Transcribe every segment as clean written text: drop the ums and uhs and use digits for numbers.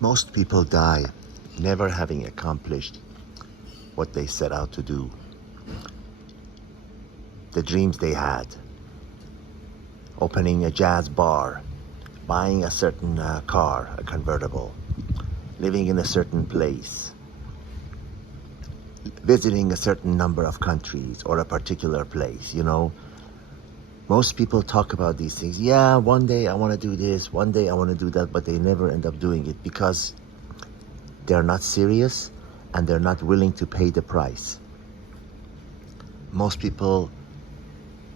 Most people die never having accomplished what they set out to do, the dreams they had, opening a jazz bar, buying a certain car, a convertible, living in a certain place, visiting a certain number of countries or a particular place, Most people talk about these things. Yeah, one day I want to do this, one day I want to do that, but they never end up doing it because they're not serious and they're not willing to pay the price. Most people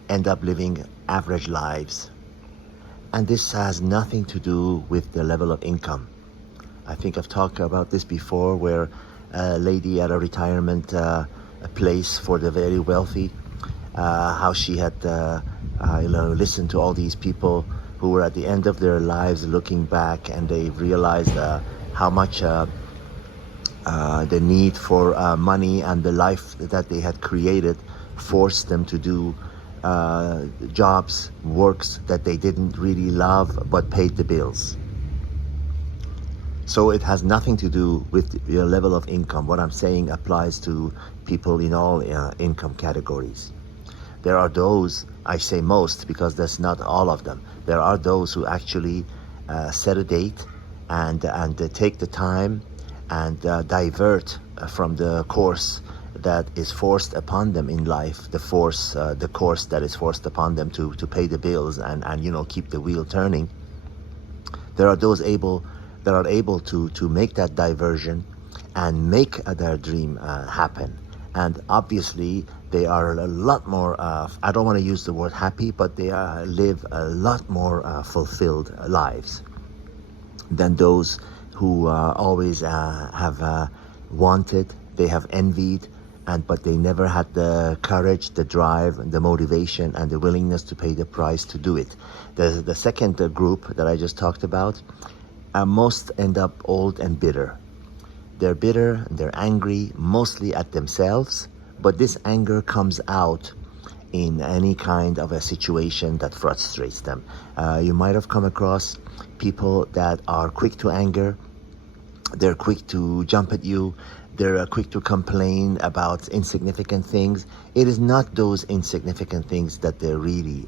end up living average lives, and this has nothing to do with the level of income. I think I've talked about this before, where a lady at a retirement a place for the very wealthy, how she had listened to all these people who were at the end of their lives looking back, and they realized how much the need for money and the life that they had created forced them to do jobs, works that they didn't really love but paid the bills. So it has nothing to do with your level of income. What I'm saying applies to people in all income categories. There are those, I say most because that's not all of them, there are those who actually set a date and take the time and divert from the course that is forced upon them in life, the course that is forced upon them to pay the bills and keep the wheel turning. There are those that are able to make that diversion and make their dream happen. And obviously they are a lot more, I don't want to use the word happy, but they live a lot more fulfilled lives than those who always have wanted, they have envied, but they never had the courage, the drive, the motivation, and the willingness to pay the price to do it. The second group that I just talked about, most end up old and bitter. They're bitter, they're angry, mostly at themselves, but this anger comes out in any kind of a situation that frustrates them. You might have come across people that are quick to anger, they're quick to jump at you, they're quick to complain about insignificant things. It is not those insignificant things that they're really,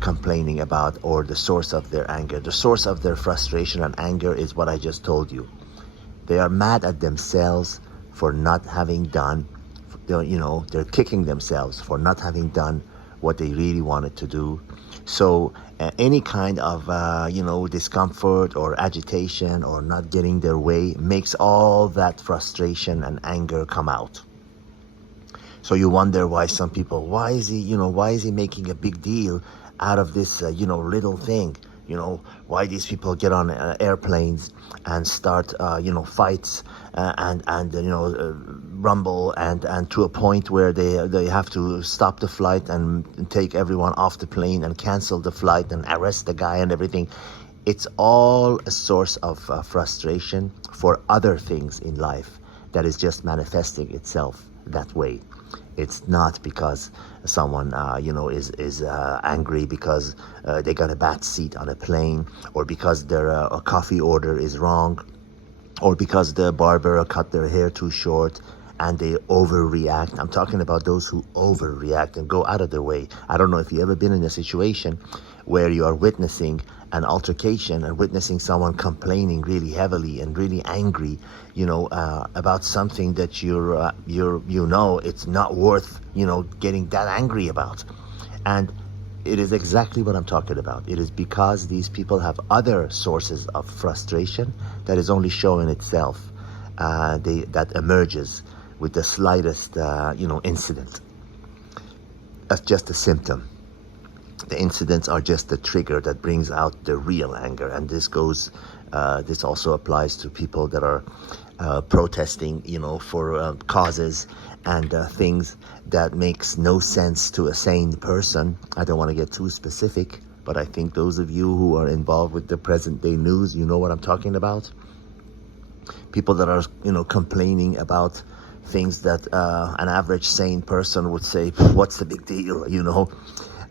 complaining about, or the source of their anger. The source of their frustration and anger is what I just told you. They are mad at themselves for not having done, they're kicking themselves for not having done what they really wanted to do. So any kind of, discomfort or agitation or not getting their way makes all that frustration and anger come out. So you wonder why some people, why is he making a big deal out of this, little thing? Why these people get on airplanes and start, fights and rumble and to a point where they have to stop the flight and take everyone off the plane and cancel the flight and arrest the guy and everything. It's all a source of frustration for other things in life that is just manifesting itself that way. It's not because someone, is angry because they got a bad seat on a plane, or because their coffee order is wrong, or because the barber cut their hair too short and they overreact. I'm talking about those who overreact and go out of their way. I don't know if you've ever been in a situation where you are witnessing an altercation and witnessing someone complaining really heavily and really angry, about something that it's not worth, getting that angry about. And it is exactly what I'm talking about. It is because these people have other sources of frustration that is only showing itself, that emerges with the slightest, incident. That's just a symptom. The incidents are just the trigger that brings out the real anger. And this also applies to people that are protesting, for causes and things that makes no sense to a sane person. I don't want to get too specific, but I think those of you who are involved with the present day news, you know what I'm talking about. People that are, complaining about things that an average sane person would say, what's the big deal,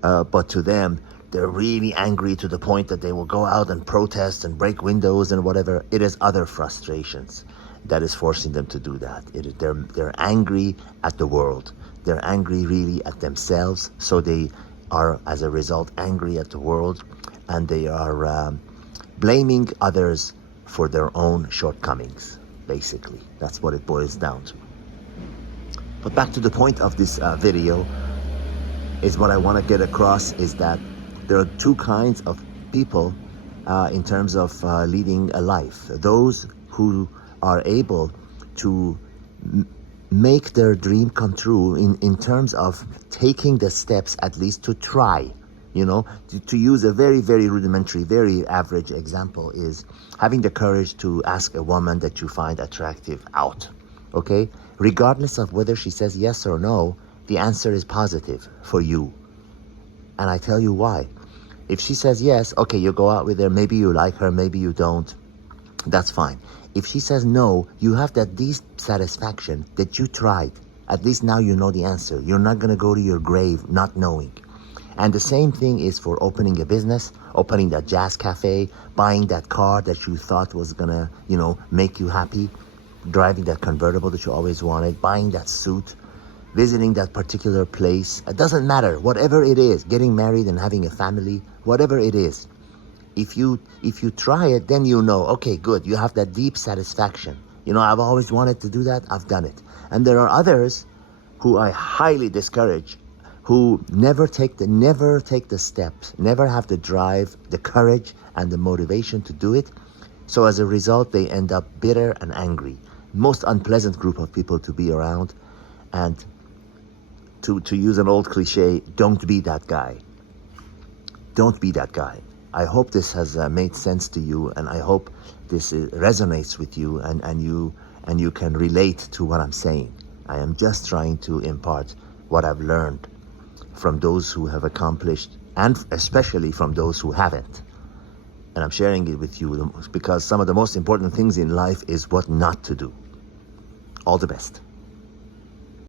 but to them, they're really angry to the point that they will go out and protest and break windows and whatever. It is other frustrations that is forcing them to do that. They're angry at the world. They're angry really at themselves. So they are, as a result, angry at the world, and they are blaming others for their own shortcomings, basically. That's what it boils down to. But back to the point of this video, is what I want to get across is that there are two kinds of people in terms of leading a life. Those who are able to make their dream come true in terms of taking the steps at least to try. You know, to use a very, very rudimentary, very average example is having the courage to ask a woman that you find attractive out, okay? Regardless of whether she says yes or no, the answer is positive for you. And I tell you why. If she says yes, okay, you go out with her, maybe you like her, maybe you don't, that's fine. If she says no, you have that deep satisfaction that you tried. At least now you know the answer. You're not gonna go to your grave not knowing. And the same thing is for opening a business, opening that jazz cafe, buying that car that you thought was gonna, you know, make you happy, driving that convertible that you always wanted, buying that suit, visiting that particular place. It doesn't matter, whatever it is, getting married and having a family, whatever it is. If you try it, then you know, okay, good, you have that deep satisfaction. You know, I've always wanted to do that, I've done it. And there are others who I highly discourage, who never take the steps, never have the drive, the courage, and the motivation to do it. So as a result, they end up bitter and angry. Most unpleasant group of people to be around. And to use an old cliche, don't be that guy. Don't be that guy. I hope this has made sense to you, and I hope this resonates with you, and you can relate to what I'm saying. I am just trying to impart what I've learned from those who have accomplished, and especially from those who haven't. And I'm sharing it with you because some of the most important things in life is what not to do. All the best.